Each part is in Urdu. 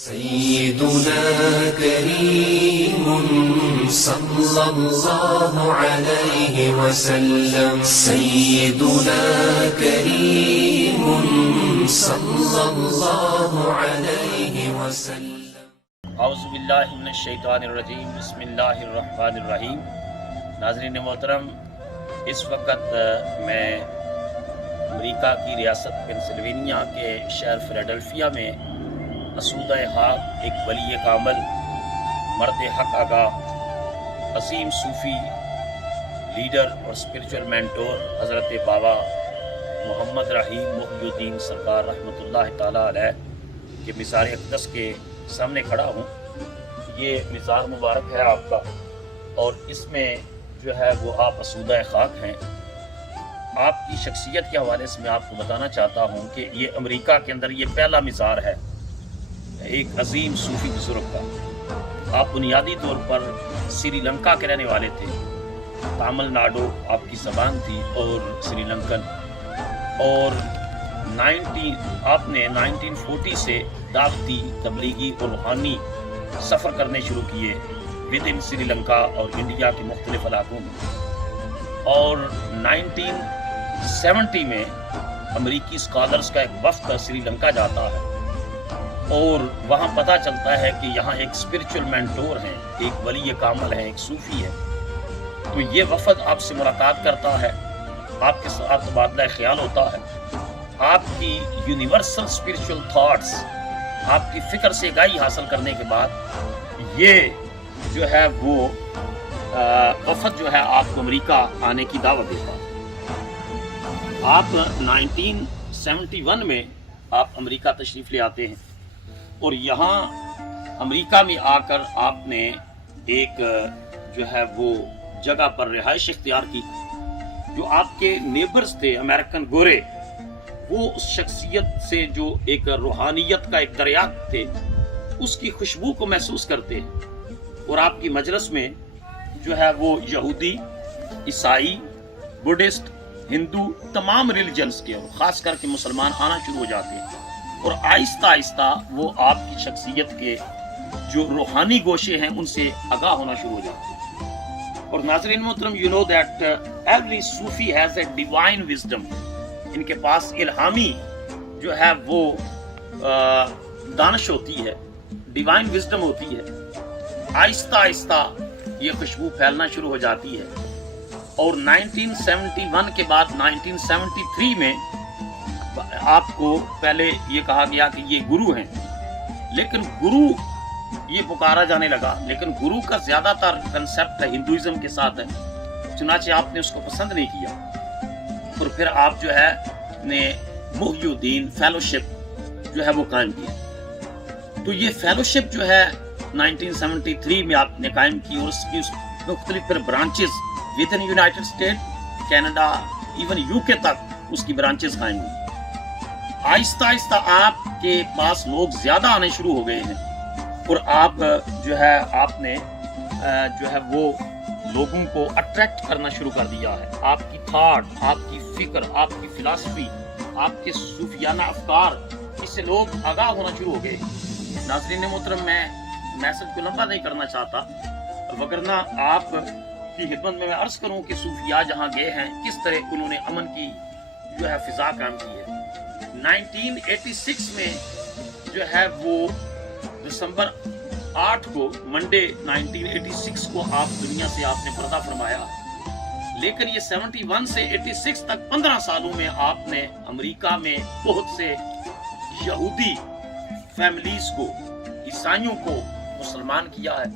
سيدنا كريم صلى الله عليه وسلم سيدنا كريم صلى الله عليه وسلم اعوذ باللہ من الشیطان الرجیم بسم اللہ الرحمن الرحیم۔ ناظرین محترم، اس وقت میں امریکہ کی ریاست پنسلوینیا کے شہر فیلاڈلفیا میں اسودہ حق ایک ولی کامل، مرد حق آگاہ، عظیم صوفی لیڈر اور اسپرچول مینٹور حضرت بابا محمد رحیم محی الدین سرکار رحمۃ اللہ تعالیٰ علیہ کے مزار اقدس کے سامنے کھڑا ہوں۔ یہ مزار مبارک ہے آپ کا، اور اس میں جو ہے وہ آپ اسودہ خاک ہیں۔ آپ کی شخصیت کے حوالے سے میں آپ کو بتانا چاہتا ہوں کہ یہ امریکہ کے اندر یہ پہلا مزار ہے ایک عظیم صوفی بزرگ کا۔ آپ بنیادی طور پر سری لنکا کے رہنے والے تھے، تامل ناڈو آپ کی زبان تھی اور سری لنکن، اور آپ نے 1940 سے دعوتی، تبلیغی اور روحانی سفر کرنے شروع کیے ود ان سری لنکا اور انڈیا کے مختلف علاقوں میں، اور 1970 میں امریکی اسکالرز کا ایک وفد سری لنکا جاتا ہے، اور وہاں پتہ چلتا ہے کہ یہاں ایک اسپرچول مینٹور ہیں، ایک ولی کامل ہیں، ایک صوفی ہے۔ تو یہ وفد آپ سے ملاقات کرتا ہے، آپ کے ساتھ تبادلہ خیال ہوتا ہے، آپ کی یونیورسل اسپرچول تھاٹس، آپ کی فکر سے آگاہی حاصل کرنے کے بعد یہ جو ہے وہ وفد جو ہے آپ کو امریکہ آنے کی دعوت دیتا ہے۔ آپ 1971 میں آپ امریکہ تشریف لے آتے ہیں، اور یہاں امریکہ میں آ کر آپ نے ایک جو ہے وہ جگہ پر رہائش اختیار کی۔ جو آپ کے نیبرز تھے امریکن گورے، وہ اس شخصیت سے جو ایک روحانیت کا ایک دریافت تھے، اس کی خوشبو کو محسوس کرتے ہیں، اور آپ کی مجلس میں جو ہے وہ یہودی، عیسائی، بدھسٹ، ہندو، تمام ریلیجنز کے اور خاص کر کے مسلمان آنا شروع ہو جاتے ہیں، اور آہستہ آہستہ وہ آپ کی شخصیت کے جو روحانی گوشے ہیں ان سے آگاہ ہونا شروع ہو جاتے ہیں۔ اور ناظرین محترم، you know that every Sufi has a divine wisdom۔ ان کے پاس الہامی جو ہے وہ دانش ہوتی ہے، ڈیوائن وزڈم ہوتی ہے۔ آہستہ آہستہ یہ خوشبو پھیلنا شروع ہو جاتی ہے، اور 1971 کے بعد 1973 میں آپ کو پہلے یہ کہا گیا کہ یہ گرو ہیں، لیکن گرو یہ پکارا جانے لگا، لیکن گرو کا زیادہ تر کنسیپٹ ہندوازم کے ساتھ ہے، چنانچہ آپ نے اس کو پسند نہیں کیا، اور پھر آپ جو ہے نے محی الدین فیلوشپ جو ہے وہ قائم کیا۔ تو یہ فیلوشپ جو ہے 1973 میں آپ نے قائم کی، اور اس کی مختلف پھر branches with in United state, Canada, even you کے تک اس کی برانچز قائم ہوئی۔ آہستہ آہستہ آپ کے پاس لوگ زیادہ آنے شروع ہو گئے ہیں، اور آپ جو ہے آپ نے جو ہے وہ لوگوں کو اٹریکٹ کرنا شروع کر دیا ہے۔ آپ کی تھاٹ، آپ کی فکر، آپ کی فلسفی، آپ کے صوفیانہ افکار، اس سے لوگ آگاہ ہونا شروع ہو گئے۔ ناظرین محترم، میں میسج کو لمبا نہیں کرنا چاہتا، وگرنہ آپ کی خدمت میں عرض کروں کہ صوفیاء جہاں گئے ہیں کس طرح انہوں نے امن کی جو ہے فضا قائم کی ہے۔ 1986 میں جو ہے وہ دسمبر 8 کو منڈے 1986 کو آپ دنیا سے آپ نے پردہ فرمایا، لیکن یہ 71 سے 86 تک 15 سالوں میں آپ نے امریکہ میں بہت سے یہودی فیملیز کو، عیسائیوں کو مسلمان کیا ہے۔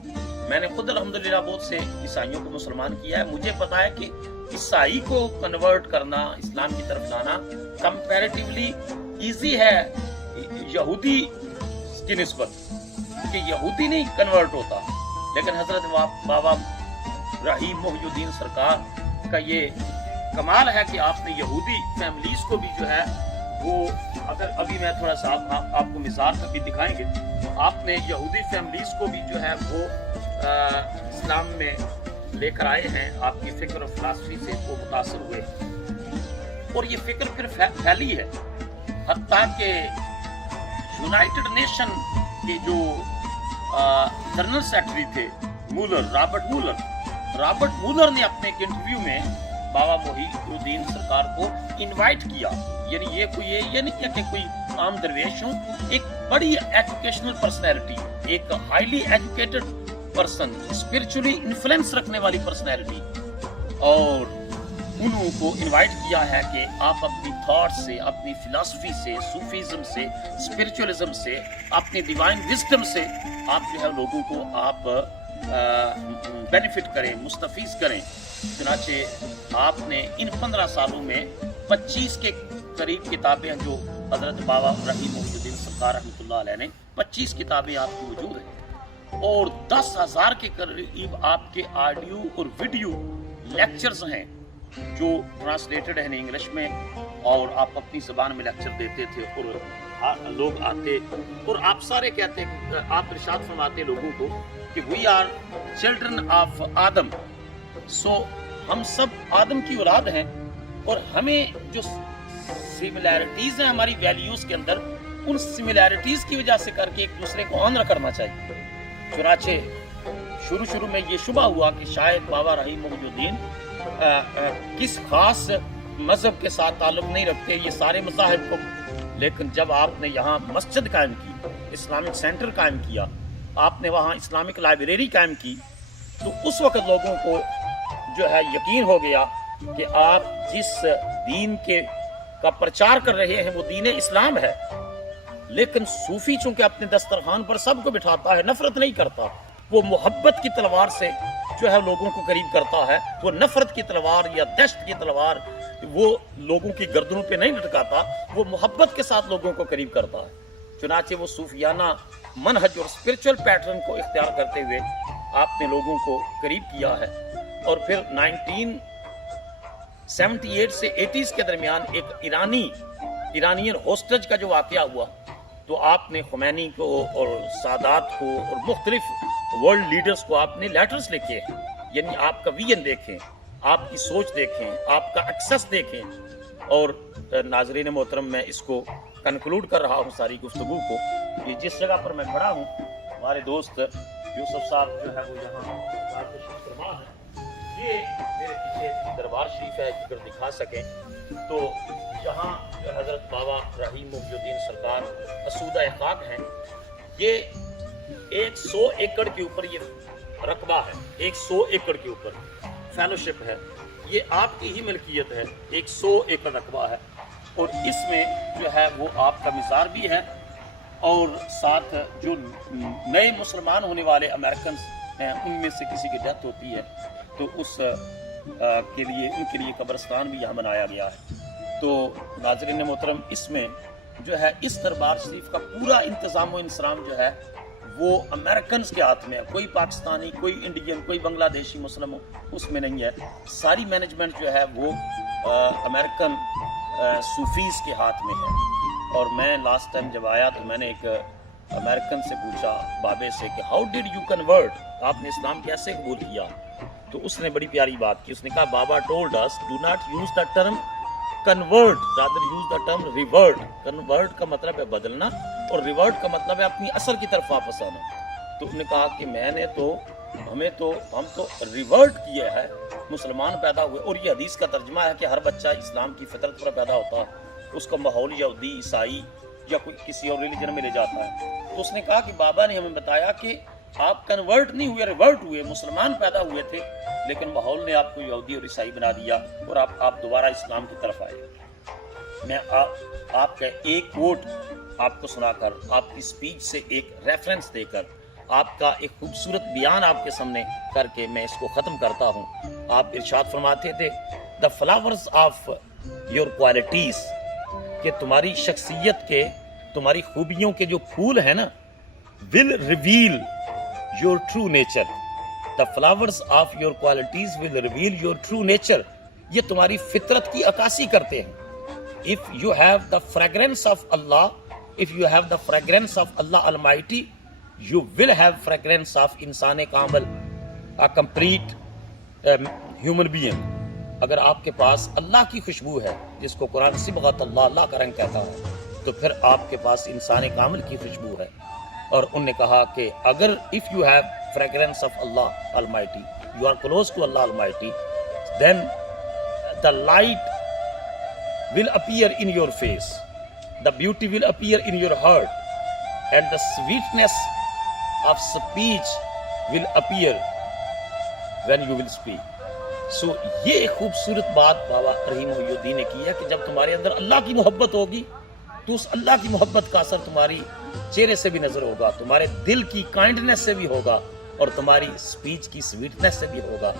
میں نے خود الحمدللہ بہت سے عیسائیوں کو مسلمان کیا ہے۔ مجھے پتا ہے کہ عیسائی کو کنورٹ کرنا، اسلام کی طرف لانا کمپیریٹیولی ایزی ہے یہودی کی نسبت، کہ یہودی نہیں کنورٹ ہوتا، لیکن حضرت بابا رحیم محی الدین سرکار کا یہ کمال ہے کہ آپ نے یہودی فیملیز کو بھی جو ہے وہ، اگر ابھی میں تھوڑا سا آپ کو مثال کبھی دکھائیں گے، تو آپ نے یہودی فیملیز کو بھی جو ہے وہ اسلام میں لے کر آئے ہیں، آپ کی فکر اور فلسفی سے وہ متاثر ہوئے، اور یہ فکر پھر پھیلی ہے، حتیٰ کہ یونائٹڈ نیشن کہ جو جنرل سیکرٹری تھے رابرٹ مولر نے اپنے ایک انٹرویو میں بابا محی الدین سرکار کو انوائٹ کیا. یعنی یہ نہیں کیا کہ کوئی عام درویش ہوں، ایک بڑی ایجوکیشنل پرسنالٹی، ایک highly educated person, spiritually influence رکھنے والی پرسنالٹی، اور انہوں کو انوائٹ کیا ہے کہ آپ اپنی تھاٹ سے، اپنی فلاسفی سے، صوفیزم سے، اسپرچولیزم سے، اپنی ڈیوائن وزڈم سے آپ جو ہے لوگوں کو آپ بینیفٹ کریں، مستفیض کریں. چنانچہ آپ نے ان 15 سالوں میں 25 کے قریب کتابیں جو حضرت بابا رحیم محی الدین سرکار رحمۃ اللہ علیہ نے 25 کتابیں آپ کی موجود ہیں، اور 10,000 کے قریب آپ کے آڈیو اور ویڈیو لیکچرز ہیں جو ٹرانسلیٹڈ ہیں انگلش میں، اور آپ اپنی زبان میں لیکچر دیتے تھے اور لوگ آتے اور آپ سارے کہتے، آپ ارشاد فرماتے لوگوں کو کہ we are children of Adam, so ہم سب آدم کی اولاد ہیں، اور ہمیں جو سملیرٹیز ہیں ہماری ویلیوز کے اندر، ان سملیرٹیز کی وجہ سے کر کے ایک دوسرے کو آنر کرنا چاہیے. چنانچہ شروع میں یہ شبہ ہوا کہ شاید بابا رحیم محی الدین کس خاص مذہب کے ساتھ تعلق نہیں رکھتے، یہ سارے مذاہب کو. لیکن جب آپ نے یہاں مسجد قائم کی، اسلامک سینٹر قائم کیا، آپ نے وہاں اسلامک لائبریری قائم کی، تو اس وقت لوگوں کو جو ہے یقین ہو گیا کہ آپ جس دین کا پرچار کر رہے ہیں وہ دین اسلام ہے. لیکن صوفی چونکہ اپنے دسترخوان پر سب کو بٹھاتا ہے، نفرت نہیں کرتا، وہ محبت کی تلوار سے جو ہے لوگوں کو قریب کرتا ہے. وہ نفرت کی تلوار یا دہشت کی تلوار وہ لوگوں کی گردنوں پہ نہیں لٹکاتا، وہ محبت کے ساتھ لوگوں کو قریب کرتا ہے. چنانچہ وہ صوفیانہ منہج اور اسپرچول پیٹرن کو اختیار کرتے ہوئے آپ نے لوگوں کو قریب کیا ہے. اور پھر 1978 سے 80s کے درمیان ایک ایرانین ہوسٹج کا جو واقعہ ہوا، تو آپ نے خمینی کو اور سادات کو اور مختلف ورلڈ لیڈرز کو آپ نے لیٹرز لکھے، یعنی آپ کا ویژن دیکھیں، آپ کی سوچ دیکھیں، آپ کا ایکسس دیکھیں. اور ناظرین محترم، میں اس کو کنکلوڈ کر رہا ہوں ساری گفتگو کو. یہ جس جگہ پر میں کھڑا ہوں، ہمارے دوست یوسف صاحب جو ہے وہ یہاں تشریف فرما ہے. یہ میرے پیچھے دربار شریف ہے، اگر دکھا سکیں تو یہاں حضرت بابا رحیم محی الدین سرکار اسودہ خاک ہیں. یہ 100 ایکڑ کے اوپر یہ رقبہ ہے، 100 ایکڑ کے اوپر فیلوشپ ہے. یہ آپ کی ہی ملکیت ہے، 100 ایکڑ رقبہ ہے. اور اس میں جو ہے وہ آپ کا مزار بھی ہے، اور ساتھ جو نئے مسلمان ہونے والے امریکنز ہیں ان میں سے کسی کی ڈیتھ ہوتی ہے تو اس کے لیے قبرستان بھی یہاں بنایا گیا ہے. تو ناظرین محترم، اس میں جو ہے اس دربار شریف کا پورا انتظام و انصرام جو ہے وہ امریکنز کے ہاتھ میں ہے. کوئی پاکستانی، کوئی انڈین، کوئی بنگلہ دیشی مسلم اس میں نہیں ہے. ساری مینجمنٹ جو ہے وہ امریکن صوفیز کے ہاتھ میں ہے. اور میں لاسٹ ٹائم جب آیا تو میں نے ایک امریکن سے پوچھا بابے سے کہ ہاؤ ڈیڈ یو کنورٹ، آپ نے اسلام کیسے قبول کیا؟ تو اس نے بڑی پیاری بات کی. اس نے کہا بابا told us do not use the term convert, rather use the term revert. Convert کا مطلب ہے بدلنا، اور ریورٹ کا مطلب ہے اپنی اصل کی طرف واپس آنا. تو انہوں نے کہا کہ ہم تو ریورٹ کیا ہے، مسلمان پیدا ہوئے. اور یہ حدیث کا ترجمہ ہے کہ ہر بچہ اسلام کی فطرت پر پیدا ہوتا ہے، اس کا ماحول یہودی، عیسائی یا کوئی کسی اور ریلیجن میں لے جاتا ہے. تو اس نے کہا کہ بابا نے ہمیں بتایا کہ آپ کنورٹ نہیں ہوئے، ریورٹ ہوئے. مسلمان پیدا ہوئے تھے لیکن ماحول نے آپ کو یہودی اور عیسائی بنا دیا، اور آپ دوبارہ اسلام کی طرف آئے. میں آپ کا ایک کوٹ آپ کو سنا کر، آپ کی سپیچ سے ایک ریفرنس دے کر، آپ کا ایک خوبصورت بیان آپ کے سامنے کر کے میں اس کو ختم کرتا ہوں. آپ ارشاد فرماتے تھے the flowers of your qualities, کہ تمہاری شخصیت کے، تمہاری خوبیوں کے جو پھول ہیں نا، will reveal your true nature. The flowers of your qualities will reveal your true nature. یہ تمہاری فطرت کی عکاسی کرتے ہیں. If you have the fragrance of Allah, if you have the fragrance of Allah Almighty, you will have fragrance of انسان کامل, a complete human being. اگر آپ کے پاس اللہ کی خوشبو ہے، جس کو قرآن صبغۃ اللہ، اللہ کا رنگ کہتا ہے، تو پھر آپ کے پاس انسان کامل کی خوشبو ہے. اور ان نے کہا کہ اگر if you have fragrance of Allah Almighty, you are close to Allah Almighty, then the light will appear in your face, the beauty will appear in your heart, and the sweetness of speech will appear when you will speak. So یہ ایک خوبصورت بات بابا رحیم محی الدین نے کی ہے کہ جب تمہارے اندر اللہ کی محبت ہوگی تو اس اللہ کی محبت کا اثر تمہاری چہرے سے بھی نظر ہوگا، تمہارے دل کی کائنڈنس سے بھی ہوگا، اور تمہاری سپیچ کی سویٹنس سے بھی ہوگا۔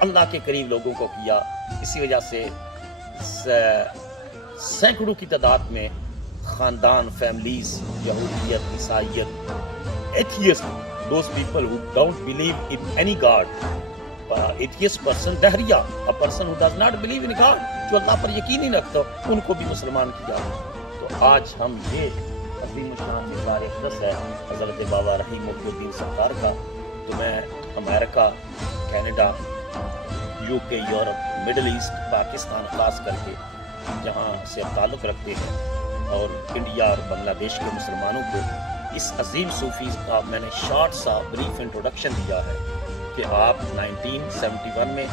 اللہ کے قریب لوگوں کو کیا، اسی وجہ سے سینکڑوں کی تعداد میں خاندان، فیملیز، یہودیت، عیسائیت، atheist, those people who don't believe in any God، atheist person, دہریہ، a person who does not believe in God، جو اللہ پر یقین نہیں رکھتا، ان کو بھی مسلمان کیا۔ تو آج ہم یہ عظیم الشان مزار اقدس ہے حضرت بابا رحیم محی الدین سرکار کا، تو میں امریکہ، کینیڈا، یو کے، یورپ، مڈل ایسٹ، پاکستان خاص کر کے جہاں سے تعلق رکھتے ہیں، اور انڈیا اور بنگلہ دیش کے مسلمانوں کو اس عظیم صوفی کا میں نے شارٹ سا بریف انٹروڈکشن دیا ہے کہ آپ 1971 میں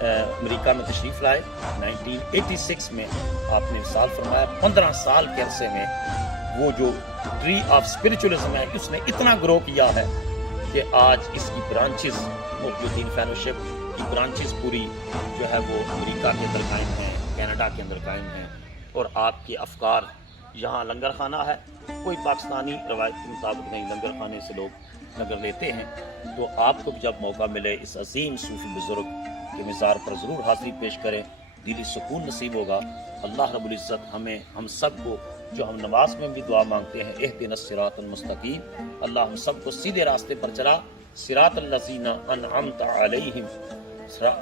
امریکہ میں تشریف لائے، 1986 میں آپ نے وصال فرمایا۔ 15 سال کے عرصے میں وہ جو ٹری آف اسپرچولیزم ہے اس نے اتنا گرو کیا ہے کہ آج اس کی برانچز، محی الدین فیلوشپ کی برانچز پوری جو ہے وہ امریکہ کے اندر قائم ہیں، کینیڈا کے اندر قائم ہیں، اور آپ کے افکار یہاں لنگر خانہ ہے، کوئی پاکستانی روایت کے مطابق نہیں، لنگر خانے سے لوگ لنگر لیتے ہیں، تو آپ کو بھی جب موقع ملے اس عظیم صوفی بزرگ کے مزار پر ضرور حاضری پیش کریں، دلی سکون نصیب ہوگا۔ اللہ رب العزت ہم سب کو، جو ہم نماز میں بھی دعا مانگتے ہیں، اہدنا الصراط المستقیم، اللہ ہم سب کو سیدھے راستے پر چلا، صراط الذین انعمت علیہم،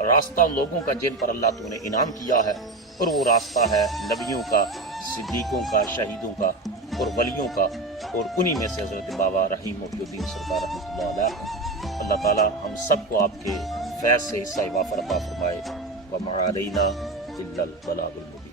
راستہ لوگوں کا جن پر اللہ تو نے انعام کیا ہے، اور وہ راستہ ہے نبیوں کا، صدیقوں کا، شہیدوں کا اور ولیوں کا، اور انہی میں سے حضرت بابا رحیم محی الدین سرکار رحمۃ اللہ علیہ۔ اللہ تعالی ہم سب کو آپ کے فیض سے حصہ وافر عطا فرمائے۔ وما علینا الا البلاغ المبین۔